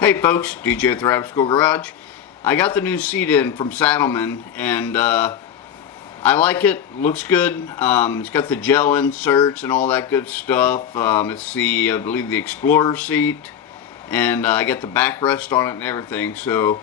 Hey folks, DJ at the rabidsquirrelgarage. I got the new seat in from Saddlemen and I like it. Looks good. It's got the gel inserts and all that good stuff. It's the, I believe, the Explorer seat, and I got the backrest on it and everything. So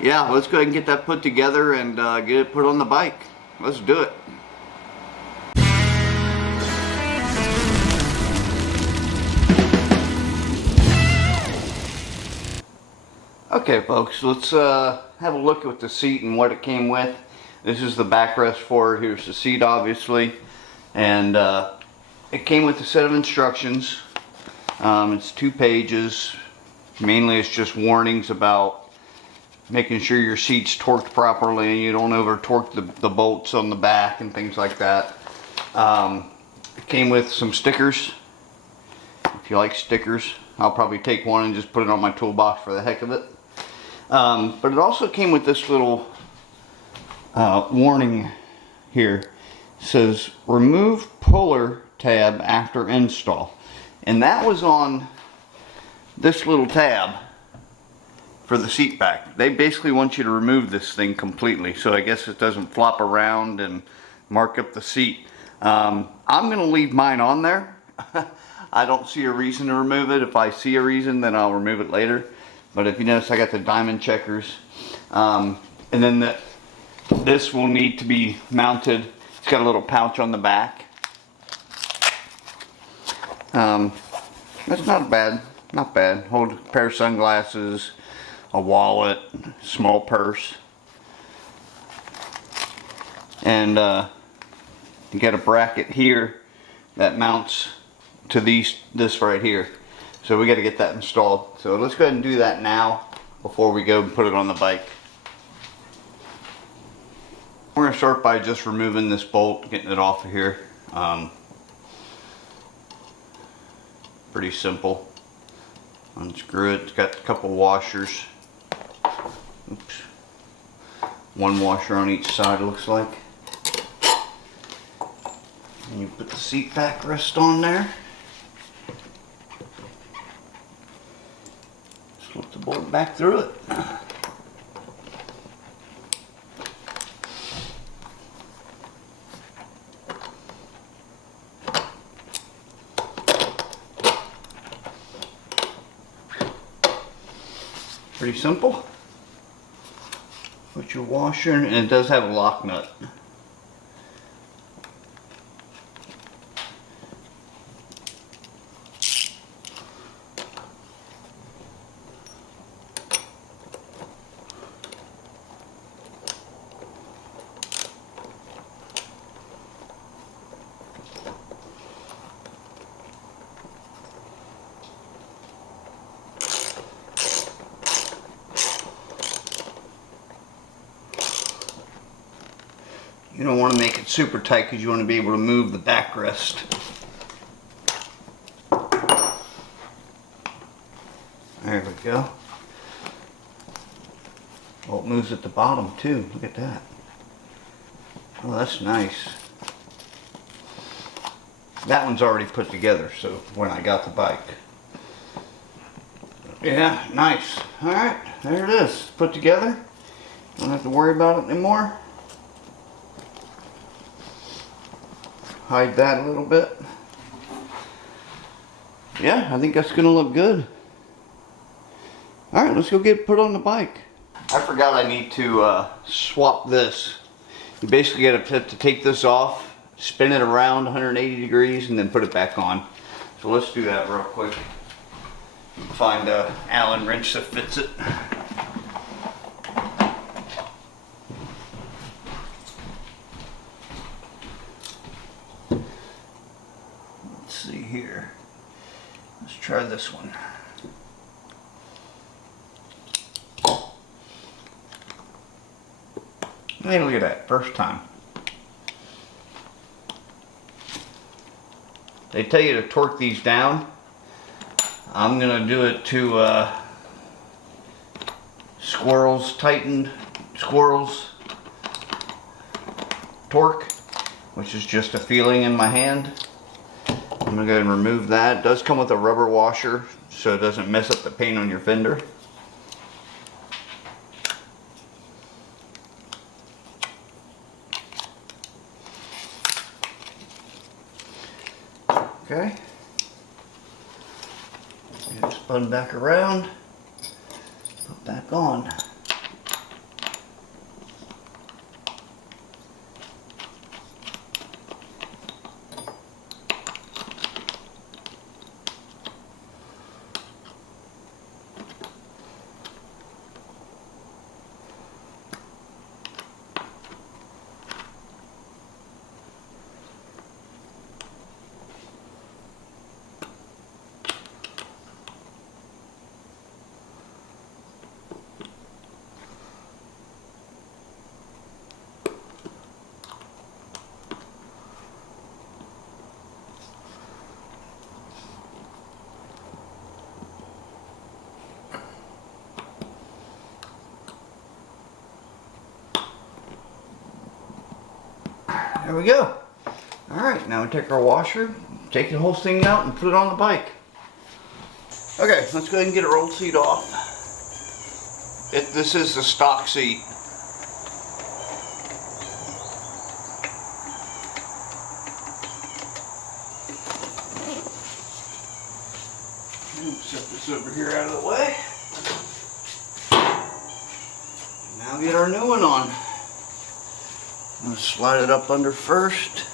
yeah, let's go ahead and get that put together and get it put on the bike. Let's do it. Okay folks, let's have a look at the seat and what it came with. This is the backrest for it. Here's the seat, obviously, and it came with a set of instructions. It's 2 pages. Mainly it's just warnings about making sure your seat's torqued properly and you don't over torque the bolts on the back and things like that. It came with some stickers. If you like stickers, I'll probably take one and just put it on my toolbox for the heck of it. But it also came with this little warning here. It says remove puller tab after install, and that was on this little tab for the seat back. They basically want you to remove this thing completely, so I guess it doesn't flop around and mark up the seat. I'm gonna leave mine on there. I don't see a reason to remove it. If I see a reason, then I'll remove it later. But if you notice, I got the diamond checkers, and then this will need to be mounted. It's got a little pouch on the back. That's not bad, not bad. Hold a pair of sunglasses, a wallet, small purse, and you got a bracket here that mounts to this right here. So we got to get that installed. So let's go ahead and do that now before we go and put it on the bike. We're going to start by just removing this bolt, getting it off of here. Pretty simple. Unscrew it. It's got a couple washers. Oops. 1 washer on each side, it looks like. And you put the seat backrest on there. Slip the bolt back through it. Pretty simple. Put your washer in, and it does have a lock nut. You don't want to make it super tight because you want to be able to move the backrest. There we go. Oh, it moves at the bottom too. Look at that. Oh, that's nice. That one's already put together, so when I got the bike. Yeah, nice. Alright, there it is. Put together. Don't have to worry about it anymore. Hide that a little bit. Yeah, I think that's gonna look good. Alright, let's go get it put on the bike. I forgot I need to swap this. You basically got to take this off, spin it around 180 degrees, and then put it back on. So let's do that real quick. Find a Allen wrench that fits it. See here. Let's try this one. Hey, look at that. First time. They tell you to torque these down. I'm gonna do it to tightened squirrels torque, which is just a feeling in my hand. I'm going to go ahead and remove that. It does come with a rubber washer so it doesn't mess up the paint on your fender. Spun back around, put back on. There we go. Alright, now we take our washer, take the whole thing out and put it on the bike. Okay, let's go ahead and get our old seat off. This is the stock seat. Set this over here out of the way. Now get our new one on. I'm going to slide it up under first.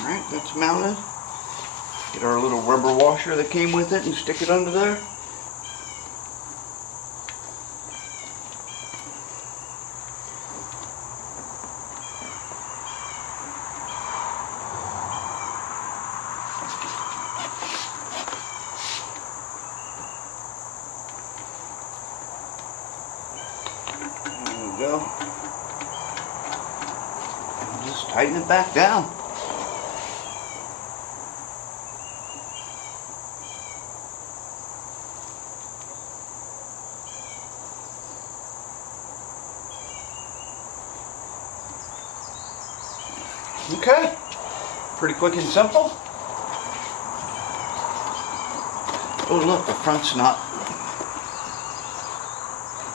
Alright, that's mounted. Get our little rubber washer that came with it and stick it under there. Go. And just tighten it back down. Okay, pretty quick and simple. Oh look, the front's not.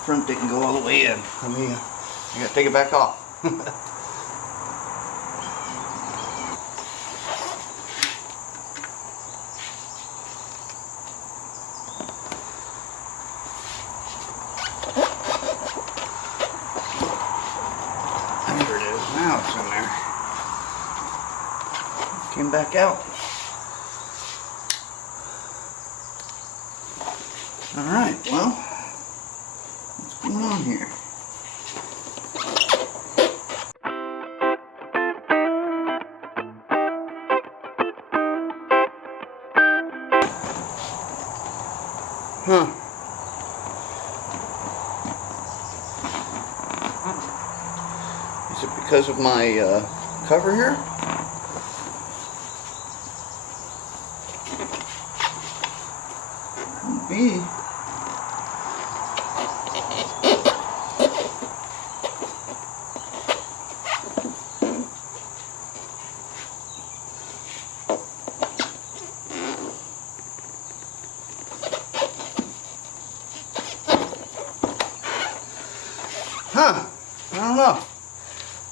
Front didn't go all the way in. I gotta take it back off. There it is. Now it's in there. Came back out. Alright, well, what's going on here? Huh. Is it because of my cover here? Could be. Huh, I don't know.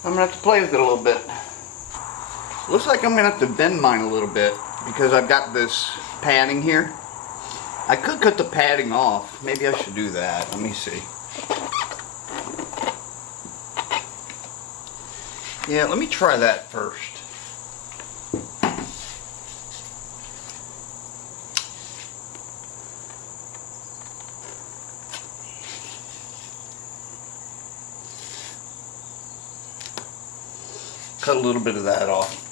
I'm gonna have to play with it a little bit. Looks like I'm gonna have to bend mine a little bit because I've got this padding here. I could cut the padding off. Maybe I should do that. Let me see. Yeah, let me try that first. Cut a little bit of that off.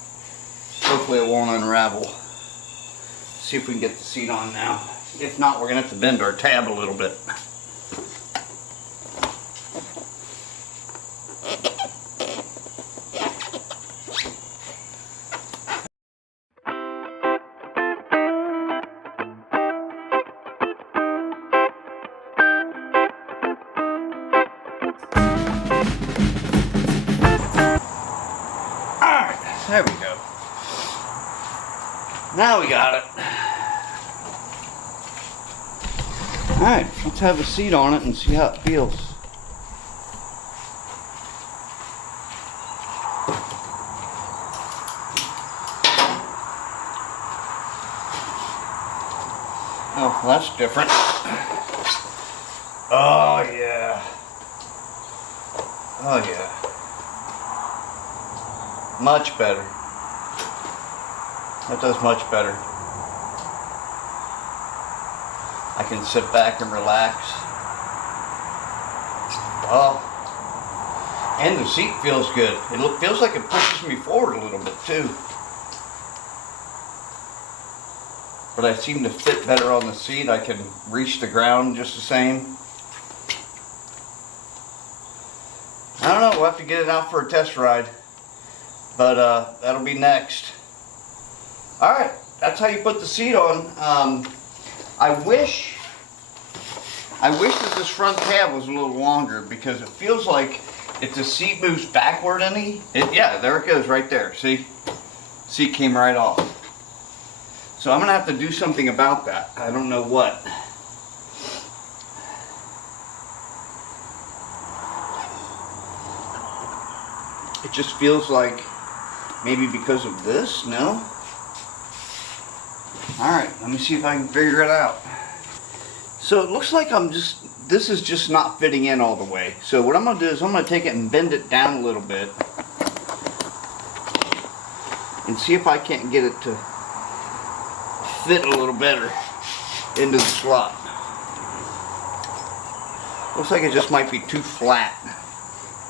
Hopefully it won't unravel. See if we can get the seat on now. If not, we're going to have to bend our tab a little bit. There we go. Now we got it. Alright, let's have a seat on it and see how it feels. Well, that's different. Oh yeah. Oh yeah. Much better. That does much better. I can sit back and relax. Oh. And the seat feels good. It feels like it pushes me forward a little bit too. But I seem to fit better on the seat. I can reach the ground just the same. I don't know, we'll have to get it out for a test ride. But that'll be next. Alright, that's how you put the seat on. I wish that this front tab was a little longer, because it feels like if the seat moves backward any, yeah, there it goes right there. See? Seat came right off. So I'm going to have to do something about that. I don't know what. It just feels like maybe because of this? No? Alright, let me see if I can figure it out. So it looks like this is just not fitting in all the way. So what I'm going to do is I'm going to take it and bend it down a little bit. And see if I can't get it to fit a little better into the slot. Looks like it just might be too flat.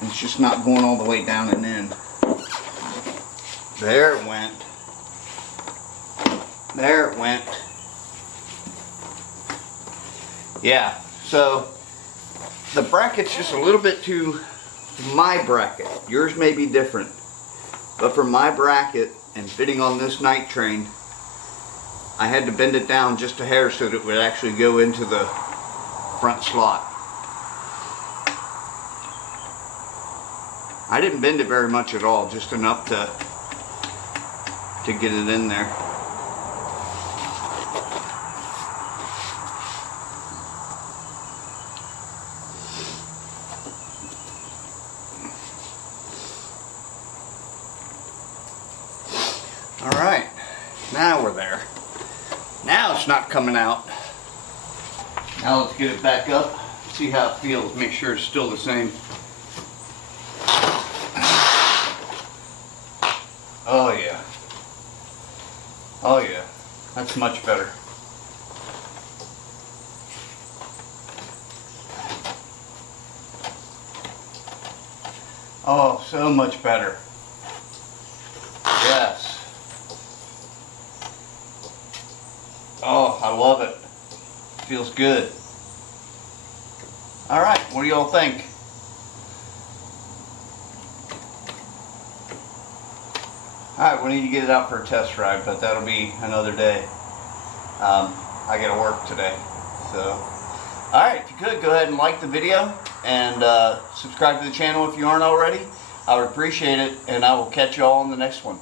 It's just not going all the way down and in. There it went. There it went. Yeah, so the bracket's just a little bit too, my bracket. Yours may be different. But for my bracket and fitting on this Night Train, I had to bend it down just a hair so that it would actually go into the front slot. I didn't bend it very much at all, just enough to get it in there. Alright, now we're there. Now it's not coming out. Now let's get it back up, see how it feels, make sure it's still the same. Oh yeah. Oh yeah. That's much better. Oh, so much better. Yes. Oh, I love it. Feels good. Alright, what do y'all think? Alright, we need to get it out for a test ride, but that'll be another day. I gotta work today. So, alright, if you could, go ahead and like the video and subscribe to the channel if you aren't already. I would appreciate it, and I will catch you all in the next one.